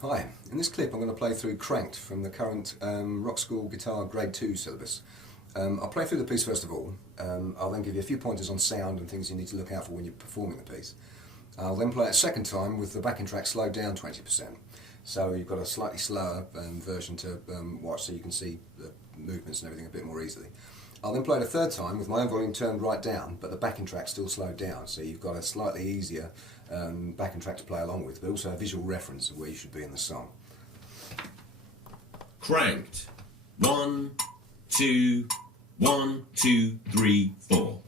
Hi, in this clip I'm going to play through Cranked from the current Rockschool Guitar Grade 2 syllabus. I'll play through the piece first of all. I'll then give you a few pointers on sound and things you need to look out for when you're performing the piece. I'll then play it a second time with the backing track slowed down 20%. So you've got a slightly slower version to watch so you can see the movements and everything a bit more easily. I'll then play it a third time with my own volume turned right down, but the backing track still slowed down, so you've got a slightly easier backing track to play along with, but also a visual reference of where you should be in the song. Cranked. 1, 2, 1, 2, 3, 4.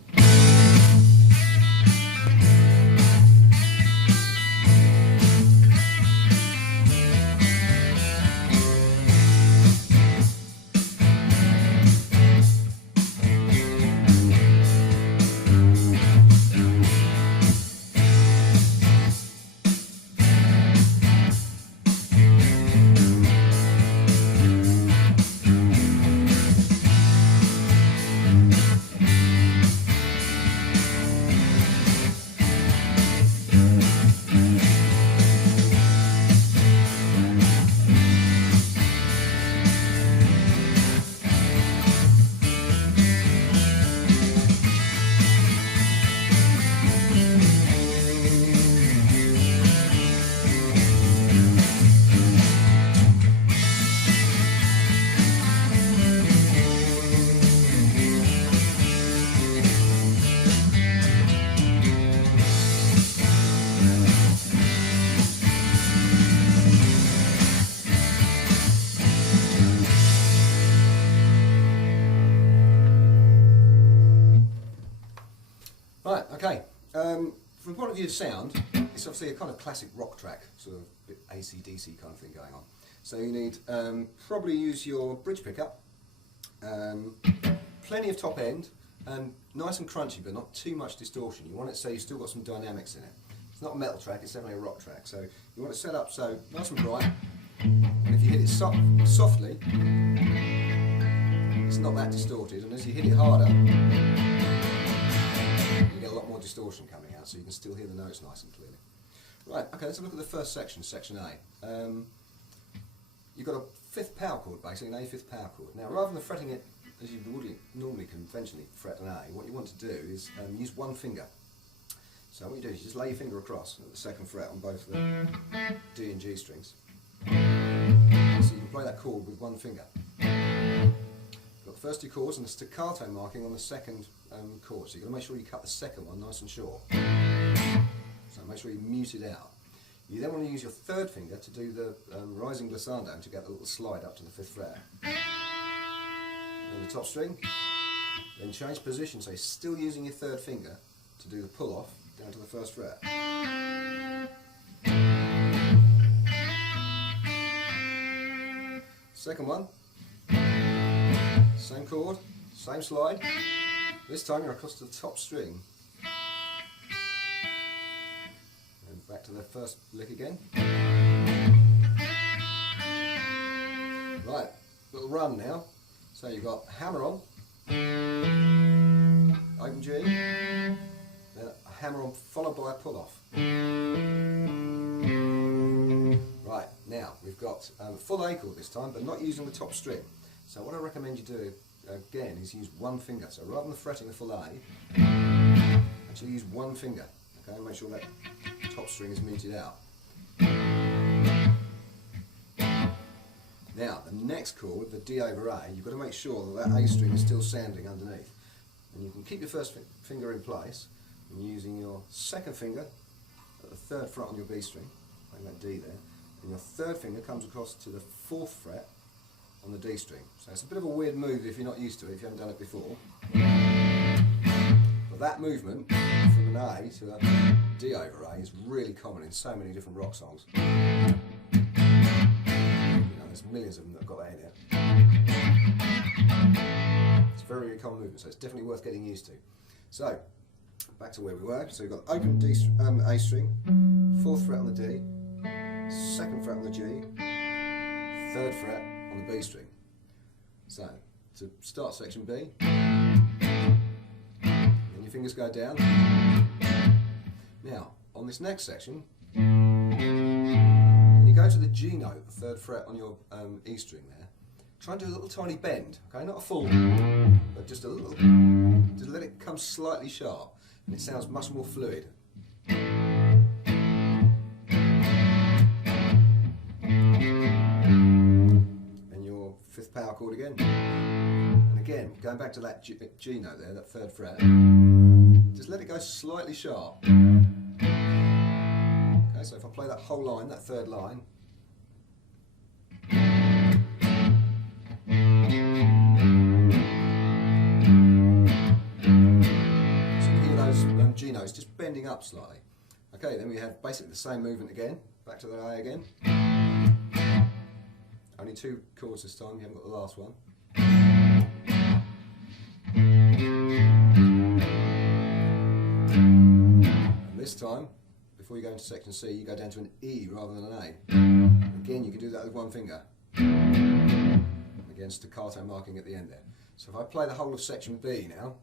Right, okay. From the point of view of sound, it's obviously a kind of classic rock track, sort of bit AC/DC kind of thing going on. So you need probably use your bridge pickup, plenty of top end, and nice and crunchy, but not too much distortion. You want it so you've still got some dynamics in it. It's not a metal track, it's definitely a rock track. So you want it set up so nice and bright, and if you hit it softly, it's not that distorted, and as you hit it harder, you get a lot more distortion coming out, so you can still hear the notes nice and clearly. Right, okay, let's have a look at the first section, section A. You've got a fifth power chord, basically, an A fifth power chord. Now, rather than fretting it as you would normally conventionally fret an A, what you want to do is use one finger. So what you do is you just lay your finger across at the second fret on both the D and G strings. So you can play that chord with one finger. You've got the first two chords and the staccato marking on the second chord, so you've got to make sure you cut the second one nice and short. So make sure you mute it out. You then want to use your third finger to do the rising glissando to get the little slide up to the fifth fret. And the top string, then change position, so you're still using your third finger to do the pull off down to the first fret. Second one, same chord, same slide. This time you're across to the top string. And back to the first lick again. Right, little run now. So you've got hammer on, open G, then a hammer on followed by a pull off. Right, now we've got full A chord this time, but not using the top string. So what I recommend you do again is use one finger. So rather than fretting the full A, actually use one finger. Okay, make sure that top string is muted out. Now the next chord, the D over A, you've got to make sure that that A string is still sounding underneath. And you can keep your first finger in place and using your second finger at the third fret on your B string, playing that D there, and your third finger comes across to the fourth fret on the D string. So it's a bit of a weird move if you're not used to it, if you haven't done it before. But that movement from an A to a D over A is really common in so many different rock songs. There's millions of them that have got that in it. It's a very, very common movement, so it's definitely worth getting used to. So, back to where we were. So we've got open A string, fourth fret on the D, second fret on the G, third fret on the B string. So, to start section B, then your fingers go down. Now, on this next section, when you go to the G note, the 3rd fret on your E string there, try and do a little tiny bend, okay, not a full, but just a little, just let it come slightly sharp, and it sounds much more fluid. And your 5th power chord again. And again, going back to that G note there, that 3rd fret, just let it go slightly sharp. Okay, so if I play that whole line, that 3rd line, G notes just bending up slightly. Okay, then we have basically the same movement again, back to the A again. Only 2 chords this time, you haven't got the last one. And this time, before you go into section C, you go down to an E rather than an A. Again, you can do that with 1 finger. Again, staccato marking at the end there. So if I play the whole of section B now,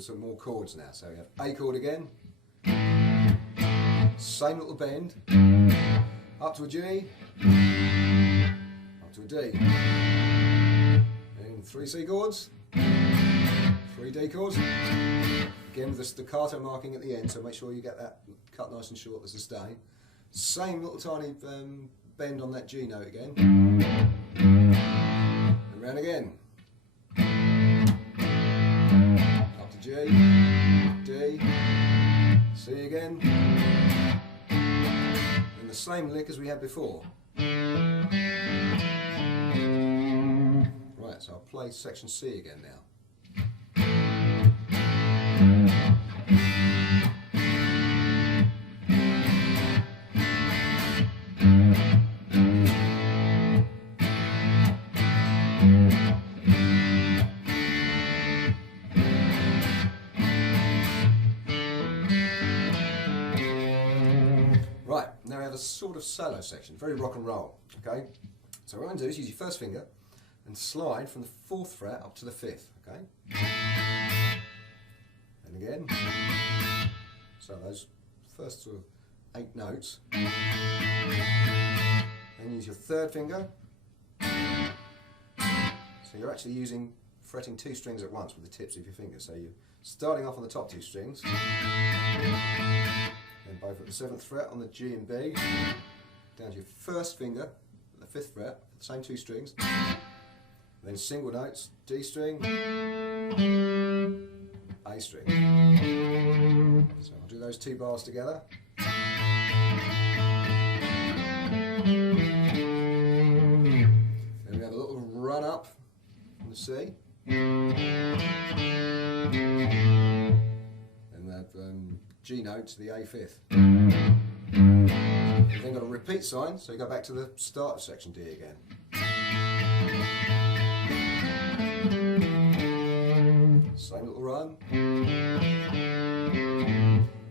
some more chords now. So we have A chord again, same little bend, up to a G, up to a D, and 3 C chords, 3 D chords, again with the staccato marking at the end, so make sure you get that cut nice and short, the sustain. Same little tiny bend on that G note again, and round again. G, D, C again, and the same lick as we had before. Right, so I'll play section C again now. Now we have a sort of solo section, very rock and roll, okay? So what I'm going to do is use your 1st finger and slide from the 4th fret up to the 5th, okay? And again, so those first sort of 8 notes. Then use your 3rd finger. So you're actually fretting 2 strings at once with the tips of your fingers. So you're starting off on the top 2 strings. Then both at the 7th fret on the G and B, down to your 1st finger at the 5th fret, the same 2 strings, then single notes, D string, A string. So I'll do those 2 bars together. Then we have a little run up on the C. And that G note to the A 5th. You've then got a repeat sign, so you go back to the start of section D again. Same little run.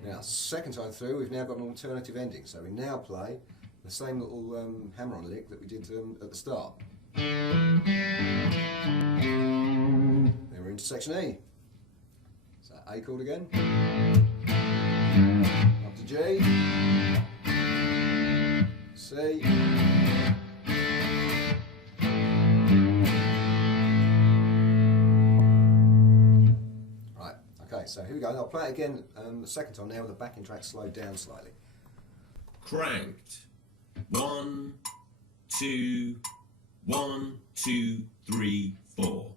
Now, 2nd time through, we've now got an alternative ending, so we now play the same little hammer-on lick that we did at the start. Then we're into section E. So A chord again. Up to G, C, right, okay, so here we go. I'll play it again the 2nd time now with the backing track slowed down slightly. Cranked. 1, 2, 1, 2, 3, 4.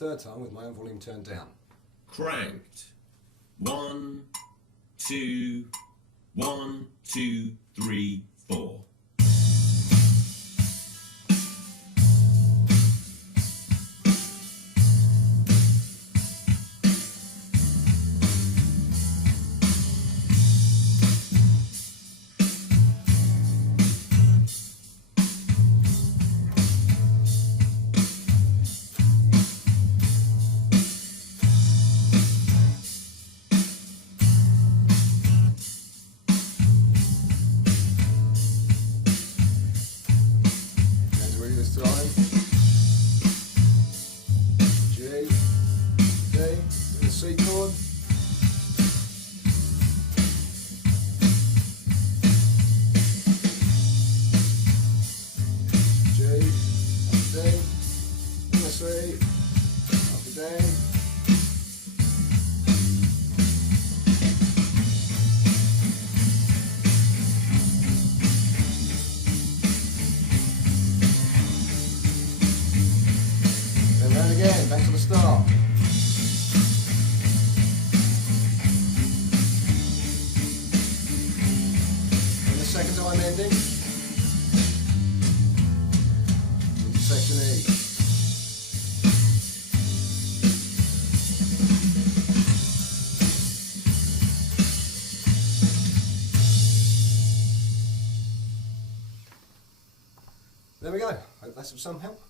third time with my own volume turned down. Cranked. 1, 2, 1, 2, 3, 4. This time, G, D, and the C chord, G, up to D, and the C, up to D. And again, back to the start. And the second time ending into section E. There we go. Hope that's of some help.